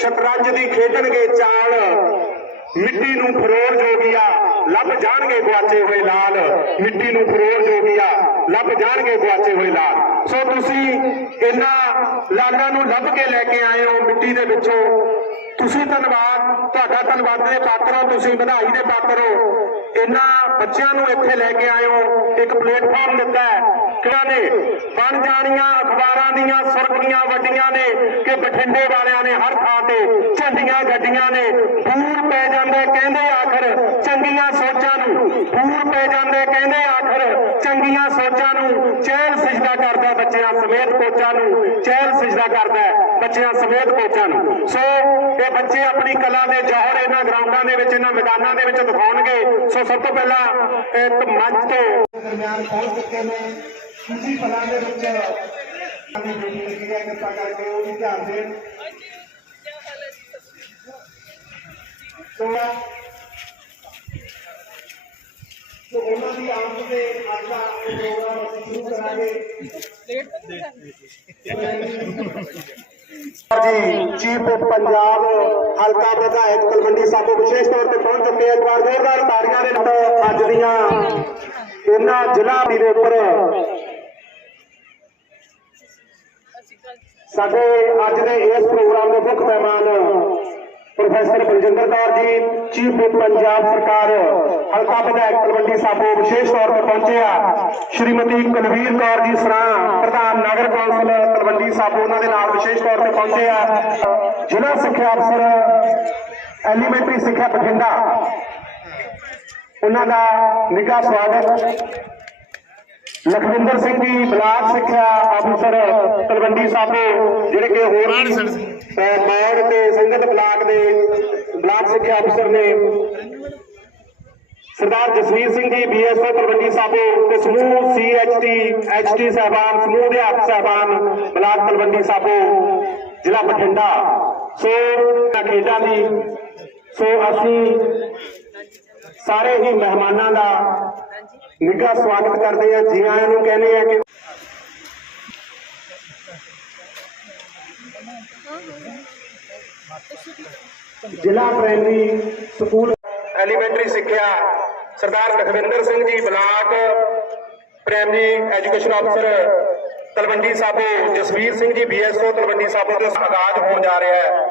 ਸ਼ਤਰੰਜ ਦੀ ਖੇਡਣਗੇ ਚਾਲ। ਮਿੱਟੀ ਨੂੰ ਫਰੋਰ ਜੋਗੀਆ, ਲੱਭ ਜਾਣਗੇ ਗੁਆਚੇ ਹੋਏ ਲਾਲ। ਮਿੱਟੀ ਨੂੰ ਫਰੋਰ ਜੋਗੀਆ, ਲੱਭ ਜਾਣਗੇ ਗੁਆਚੇ ਹੋਏ ਲਾਲ। ਸੋ ਤੁਸੀਂ ਇਹਨਾਂ ਲਾਲਾਂ ਨੂੰ ਲੱਭ ਕੇ ਲੈ ਕੇ ਆਏ ਹੋ ਮਿੱਟੀ ਦੇ ਵਿੱਚੋਂ। ਤੁਸੀਂ ਧੰਨਵਾਦ, ਤੁਹਾਡਾ ਧੰਨਵਾਦ ਦੇ ਪਾਤਰ ਹੋ ਤੁਸੀਂ ਵਧਾਈ ਦੇ ਪਾਤਰ। ਹੋ ਇਹਨਾਂ ਬੱਚਿਆਂ ਨੂੰ ਇੱਥੇ ਲੈ ਕੇ ਆਏ ਹੋ ਇੱਕ ਪਲੇਟਫਾਰਮ ਦਿੱਤਾ ਹੈ ਨੇ? ਬਣ ਜਾਣੀਆਂ ਅਖਬਾਰਾਂ ਦੀਆਂ ਸੁਰਖੀਆਂ ਵੱਡੀਆਂ ਨੇ, ਕਿ ਬਠਿੰਡੇ ਵਾਲਿਆਂ ਨੇ ਹਰ ਥਾਂ ਤੇ ਝੰਡੀਆਂ ਗੱਡੀਆਂ ਨੇ। ਦੂਰ ਪੈ ਜਾਂਦੇ ਕਹਿੰਦੇ ਆਖਰ ਚੰਗੀਆਂ ਸੋਚਾਂ ਨੂੰ। ਦੂਰ ਪੈ ਜਾਂਦੇ ਕਹਿੰਦੇ ਆਖਰ ਚੰਗੀਆਂ ਸੋਚਾਂ ਨੂੰ। ਚਹਿਲ ਕਰਦਾ ਬੱਚਿਆਂ ਸਮੇਤ ਕੋਚਾਂ ਨੂੰ, ਚਹਿਲ ਸਿਜਦਾ ਕਰਦਾ ਬੱਚਿਆਂ ਸਮੇਤ ਕੋਚਾਂ ਨੂੰ। ਸੋ ਇਹ ਬੱਚੇ ਆਪਣੀ ਕਲਾ ਦੇ ਜੌਹਰ ਇਹਨਾਂ ਗਰਾਊਂਡਾਂ ਦੇ ਵਿੱਚ, ਇਹਨਾਂ ਮੈਦਾਨਾਂ ਦੇ ਵਿੱਚ ਦਿਖਾਉਣਗੇ। ਸੋ ਸਭ ਤੋਂ ਪਹਿਲਾਂ ਇੱਕ ਮੰਚ ਤੋਂ ਦਰਮਿਆਨ ਪਹੁੰਚ ਚੁੱਕੇ ਨੇ। ਖੁਸ਼ੀ ਪਲਾਂ ਦੇ ਵਿੱਚ ਆਪਣੀ ਬੇਟੀ ਲੱਗੀ ਹੈ, ਕਿਰਪਾ ਕਰਕੇ ਉਹ ਵੀ ਧਿਆਨ ਦੇਣ। ਸੋ ਸੋ ਉਹਨਾਂ ਦੀ ਆਮਦ ਦੇ ਅੱਜ ਦਾ ਇਹ ਪ੍ਰੋਗਰਾਮ ਅਸੀਂ ਸ਼ੁਰੂ ਕਰਾਂਗੇ। ਜੀ ਚੀਫ ਆਫ ਪੰਜਾਬ ਹਲਕਾ ਵਿਧਾਇਕ ਤਲਵੰਡੀ ਸਾਬੋ ਵਿਸ਼ੇਸ਼ ਤੌਰ ਤੇ ਪਹੁੰਚ ਚੁੱਕੇ। ਇੱਕ ਵਾਰ ਜ਼ੋਰਦਾਰ ਤਾੜੀਆਂ ਦੇ ਨਾਲ ਅੱਜ ਦੀਆਂ ਇਹਨਾਂ ਜ਼ਿਲ੍ਹਾ ਦੇ ਉੱਪਰ। ਸਾਡੇ ਅੱਜ ਦੇ ਇਸ ਪ੍ਰੋਗਰਾਮ ਦੇ ਮੁੱਖ ਮਹਿਮਾਨ professor Baljinder Kaur ji, chief of Punjab ਸਰਕਾਰ, ਹਲਕਾ ਵਿਧਾਇਕ ਤਲਵੰਡੀ ਸਾਬੋ ਵਿਸ਼ੇਸ਼ ਤੌਰ ਤੇ ਪਹੁੰਚੇ ਆ। ਸ਼੍ਰੀਮਤੀ ਕੁਲਵੀਰ ਕੌਰ ਜੀ ਸਰਾਂ, ਪ੍ਰਧਾਨ ਨਗਰ ਕੌਂਸਲ ਤਲਵੰਡੀ ਸਾਬੋ, ਉਹਨਾਂ ਦੇ ਨਾਲ ਵਿਸ਼ੇਸ਼ ਤੌਰ ਤੇ ਪਹੁੰਚੇ ਆ। ਜ਼ਿਲ੍ਹਾ ਸਿੱਖਿਆ ਅਫਸਰ, ਐਲੀਮੈਂਟਰੀ ਸਿੱਖਿਆ ਬਠਿੰਡਾ। ਉਹਨਾਂ ਦਾ ਨਿੱਘਾ ਸਵਾਗਤ। ਲਖਵਿੰਦਰ ਸਿੰਘ ਜੀ ਬਲਾਕ ਸਿੱਖਿਆ ਅਫਸਰ ਤਲਵੰਡੀ ਸਾਬੋ ਜਿਹੜੇ ਕਿ ਹੋਰ ਮੌੜ ਤੇ ਸੰਗਤ ਬਲਾਕ ਦੇ ਬਲਾਕ ਸਿੱਖਿਆ ਅਫਸਰ ਨੇ ਸਰਦਾਰ ਜਸਵੀਰ ਸਿੰਘ ਜੀ ਬੀਐਸਓ ਤਲਵੰਡੀ ਸਾਬੋ ਤੇ ਸਮੂਹ ਸੀਐਚਟੀ ਐਚਟੀ ਸਹਿਬਾਨ ਸਮੂਹ ਅਧਿਆਪਕ ਸਹਿਬਾਨ ਬਲਾਕ ਤਲਵੰਡੀ ਸਾਬੋ ਜ਼ਿਲ੍ਹਾ ਬਠਿੰਡਾ। ਸੋ ਖੇਡਾਂ ਦੀ ਸੋ ਅਸੀਂ ਸਾਰੇ ਹੀ ਮਹਿਮਾਨਾਂ ਦਾ ਨਿੱਘਾ ਸਵਾਗਤ ਕਰਦੇ ਆ ਜੀ ਆਇਆਂ ਨੂੰ ਕਹਿੰਦੇ ਆ ਕਿ ਜ਼ਿਲ੍ਹਾ ਪ੍ਰਾਇਮਰੀ ਸਕੂਲ ਐਲੀਮੈਂਟਰੀ ਸਿੱਖਿਆ ਸਰਦਾਰ Lakhwinder Singh ji block primary education ਅਫਸਰ ਤਲਵੰਡੀ ਸਾਬੋ, ਜਸਵੀਰ ਸਿੰਘ ਜੀ ਬੀਐਸਓ ਤਲਵੰਡੀ ਸਾਬੋ ਦਾ ਆਗਾਜ਼ ਹੋਣ ਜਾ ਰਿਹਾ ਹੈ।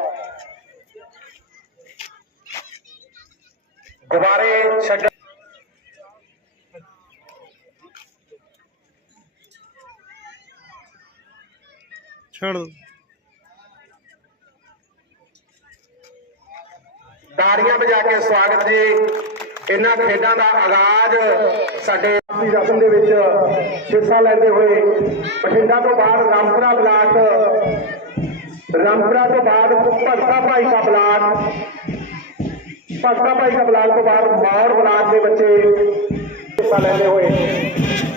ਗੁਬਾਰੇ ਛੱਡ ਛੱਡ ਦੋ। ਤਾੜੀਆਂ ਵਜਾ ਕੇ ਸਵਾਗਤ ਜੀ। ਇਹਨਾਂ ਖੇਡਾਂ ਦਾ ਆਗਾਜ਼ ਸਾਡੇ ਦੀ ਰਸਮ ਦੇ ਵਿੱਚ ਹਿੱਸਾ ਲੈਂਦੇ ਹੋਏ ਬਠਿੰਡਾ ਤੋਂ ਬਾਅਦ ਰਾਮਪੁਰਾ ਬਲਾਕ, ਰਾਮਪੁਰਾ ਤੋਂ ਬਾਅਦ ਭਗਤਾ ਭਾਈ ਦਾ ਬਲਾਕ, ਭਗਤਾ ਭਾਈ ਦਾ ਬਲਾਕ ਤੋਂ ਬਾਅਦ ਮੌੜ ਬਲਾਕ ਦੇ ਬੱਚੇ ਹਿੱਸਾ ਲੈਂਦੇ ਹੋਏ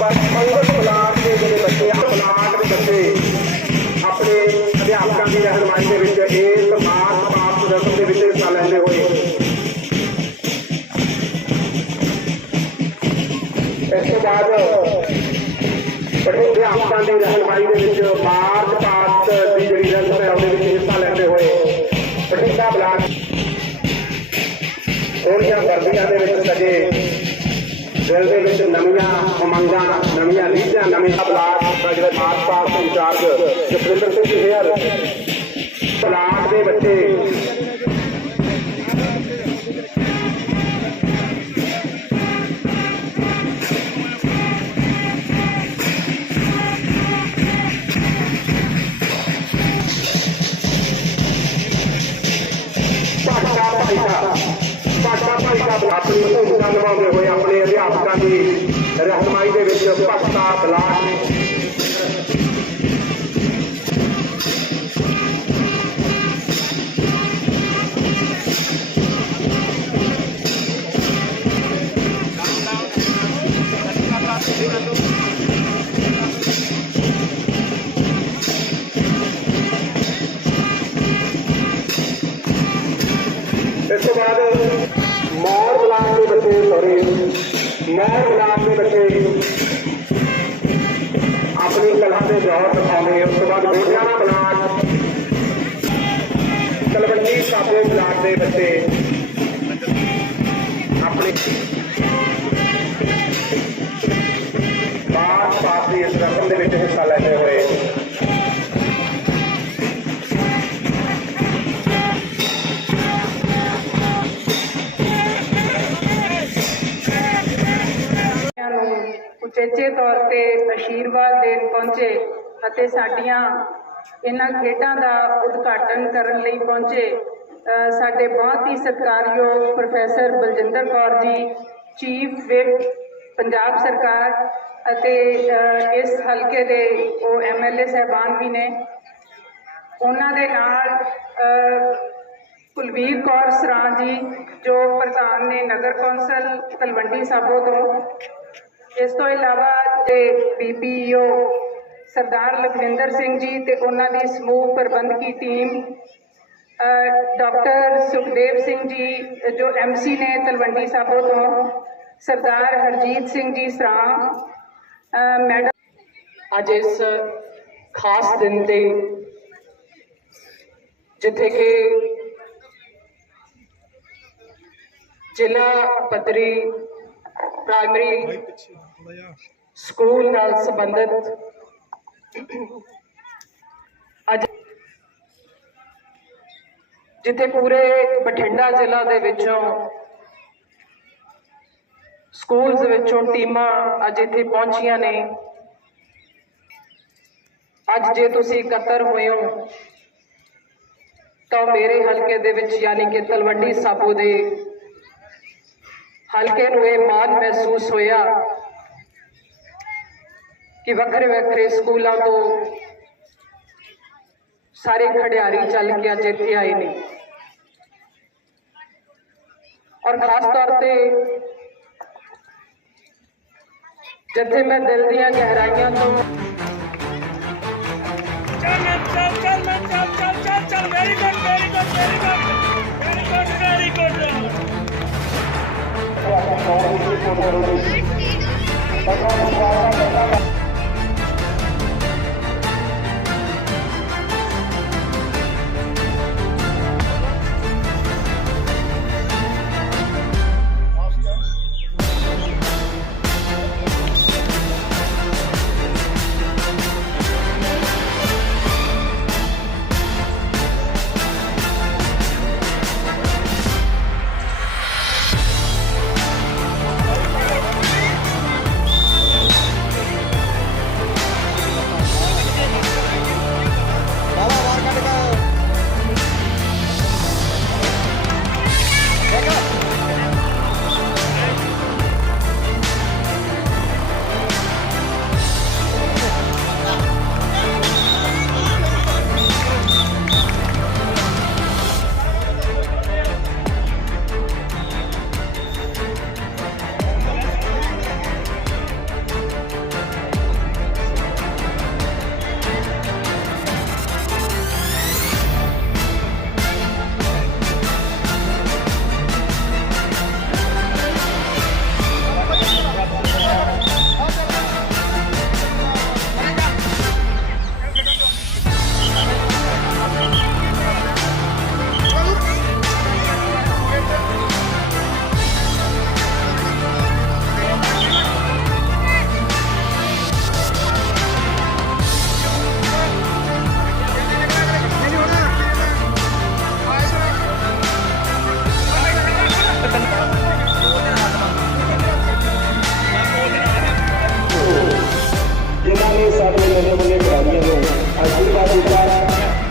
ਉਸ ਤੋਂ ਬਲਾਕ ਦੇ ਜਿਹੜੇ ਬੱਚੇ ਆ ਬਲਾਕ ਦੇ ਬੱਚੇ ਆਪਣੇ ਅਧਿਆਪਕਾਂ ਦੀ ਰਹਿਨਮਾਈ ਦੇ ਵਿੱਚ ਇਸ ਮਾਰਚ ਪਾਸ ਰਸਮ ਦੇ ਵਿੱਚ ਹਿੱਸਾ ਲੈਂਦੇ ਹੋਏ ਇਸ ਤੋਂ ਬਾਅਦ ਬੜੇ ਅਧਿਆਪਕਾਂ ਦੀ ਰਹਿਨਮਾਈ ਦੇ ਵਿੱਚ march incharge Jaswinder Singh Hayer block ਦੇ ਬੱਚੇ। ਭਾਟਾ ਭਾਈ ਦਾ। ਭਾਟਾ ਆਪਣੀ ਭੂਮਿਕਾ ਨਿਭਾਉਂਦੇ ਹੋਏ ਆਪਣੇ ਅਧਿਆਪਕਾਂ ਦੀ ਰਹਿਨਮਾਈ ਦੇ ਵਿੱਚ ਭਗਤਾ ਬਲਾਕ ਨੇ ਦੇ ਬੱਚੇ ਸੌਰੀ ਦੇ ਬੱਚੇ ਆਪਣੀ ਕਲਾ ਦੇ ਜ਼ੋਰ ਦਿਖਾਉਂਦੇ ਉਸ ਤੋਂ ਬਾਅਦ ਗੋਡਿਆਣਾ ਬਲਾਕ, ਤਲਵੰਡੀ ਸਾਬੋ ਬਲਾਕ ਦੇ ਬੱਚੇ ਆਪਣੇ ਉਚੇਚੇ ਤੌਰ ਤੇ ਅਸ਼ੀਰਵਾਦ ਦੇਣ ਪਹੁੰਚੇ ਅਤੇ ਸਾਡੀਆਂ ਇਹਨਾਂ ਖੇਡਾਂ ਦਾ ਉਦਘਾਟਨ ਕਰਨ ਲਈ ਪਹੁੰਚੇ ਸਾਡੇ ਬਹੁਤ ਹੀ ਸਤਿਕਾਰਯੋਗ professor Baljinder Kaur ji, chief whip Punjab ਸਰਕਾਰ ਅਤੇ ਇਸ ਹਲਕੇ ਦੇ ਉਹ ਐਮਐਲਏ ਸਹਿਬਾਨ ਵੀ ਨੇ। ਉਹਨਾਂ ਦੇ ਨਾਲ ਕੁਲਵੀਰ ਕੌਰ ਸਰਾਂ ਜੀ, ਜੋ ਪ੍ਰਧਾਨ ਨੇ ਨਗਰ ਕੌਂਸਲ ਤਲਵੰਡੀ ਸਾਬੋ ਤੋਂ ਇਸ ਤੋਂ ਇਲਾਵਾ ਤੇ ਬੀਪੀਓ ਸਰਦਾਰ ਲਖਵਿੰਦਰ ਸਿੰਘ ਜੀ ਤੇ ਉਹਨਾਂ ਦੀ ਸਮੂਹ ਪ੍ਰਬੰਧਕੀ ਟੀਮ ਡਾਕਟਰ ਸੁਖਦੇਵ ਸਿੰਘ ਜੀ, ਜੋ ਐਮਸੀ ਨੇ ਤਲਵੰਡੀ ਸਾਬੋ ਤੋਂ, ਸਰਦਾਰ ਹਰਜੀਤ ਸਿੰਘ ਜੀ ਸਰਾਂ ਮੈਡਮ ਅੱਜ ਇਸ ਖਾਸ ਦਿਨ ਤੇ ਜਿੱਥੇ ਕਿ ਜ਼ਿਲ੍ਹਾ ਪੱਧਰੀ ਪ੍ਰਾਇਮਰੀ ਸਕੂਲ ਨਾਲ ਸੰਬੰਧਿਤ। ਅੱਜ ਜਿੱਥੇ ਪੂਰੇ ਬਠਿੰਡਾ ਜ਼ਿਲ੍ਹਾ ਦੇ ਵਿੱਚੋਂ ਸਕੂਲਸ ਵਿੱਚੋਂ ਟੀਮਾਂ ਅੱਜ ਇੱਥੇ ਪਹੁੰਚੀਆਂ ਨੇ। ਅੱਜ ਜੇ ਤੁਸੀਂ ਇਕੱਤਰ ਹੋਏ ਹੋ, ਤਾਂ ਮੇਰੇ ਹਲਕੇ ਦੇ ਵਿੱਚ ਯਾਨੀ ਕਿ ਤਲਵੰਡੀ ਸਾਬੋ ਦੇ ਹਲਕੇ ਨੂੰ ਇਹ ਮਾਣ ਮਹਿਸੂਸ ਹੋਇਆ ਕਿ ਵੱਖਰੇ ਵੱਖਰੇ ਸਕੂਲਾਂ ਤੋਂ ਸਾਰੇ ਖਿਡਾਰੀ ਚੱਲ ਕੇ ਅੱਜ ਇੱਥੇ ਆਏ ਨੇ ਔਰ ਖਾਸ ਤੌਰ ਤੇ ਜਿੱਥੇ ਮੈਂ ਦਿਲ ਦੀਆਂ ਗਹਿਰਾਈਆਂ ਤੋਂ ਚੱਲ ਚੱਲ ਚੱਲ ਚੱਲ ਚੱਲ ਚੱਲ ਚੱਲ very good very good very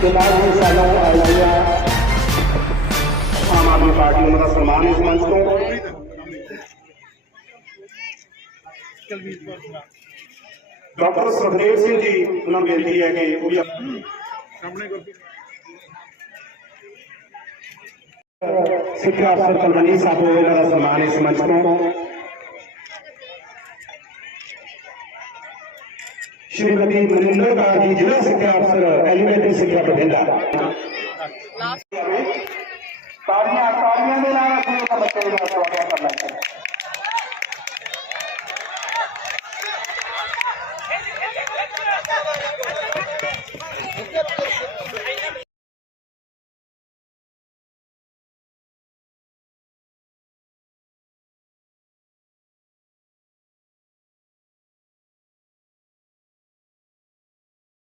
ਤੇ ਨਾਲ ਹੀ ਸਾਨੂੰ ਆਮ ਆਦਮੀ ਪਾਰਟੀ ਉਹਨਾਂ ਦਾ ਸਨਮਾਨ ਇਸ ਮੰਚ ਤੋਂ। ਡਾਕਟਰ ਸੁਖਦੇਵ ਸਿੰਘ ਜੀ, ਉਹਨਾਂ ਨੂੰ ਬੇਨਤੀ ਹੈ ਕਿ ਉਹ ਵੀ ਸਿੱਖਿਆ ਅਫਸਰ ਕਲਵੰਡੀ ਸਾਹਿਬ ਇਹਨਾਂ ਦਾ ਸਨਮਾਨ ਇਸ ਮੰਚ ਤੋਂ। ਸ਼੍ਰੀਮਤੀ ਮਨਿੰਦਰ ਕੌਰ ਜੀ ਜ਼ਿਲ੍ਹਾ ਸਿੱਖਿਆ ਅਫਸਰ ਐਲੀਮੈਂਟਰੀ ਸਿੱਖਿਆ ਬਠਿੰਡਾ ਤਾੜੀਆਂ ਤਾੜੀਆਂ ਦੇ ਕਈ ਵਾਰ ਸਵਾਗਤ ਕਰਨਾ ਚਾਹੀਦਾ Hey,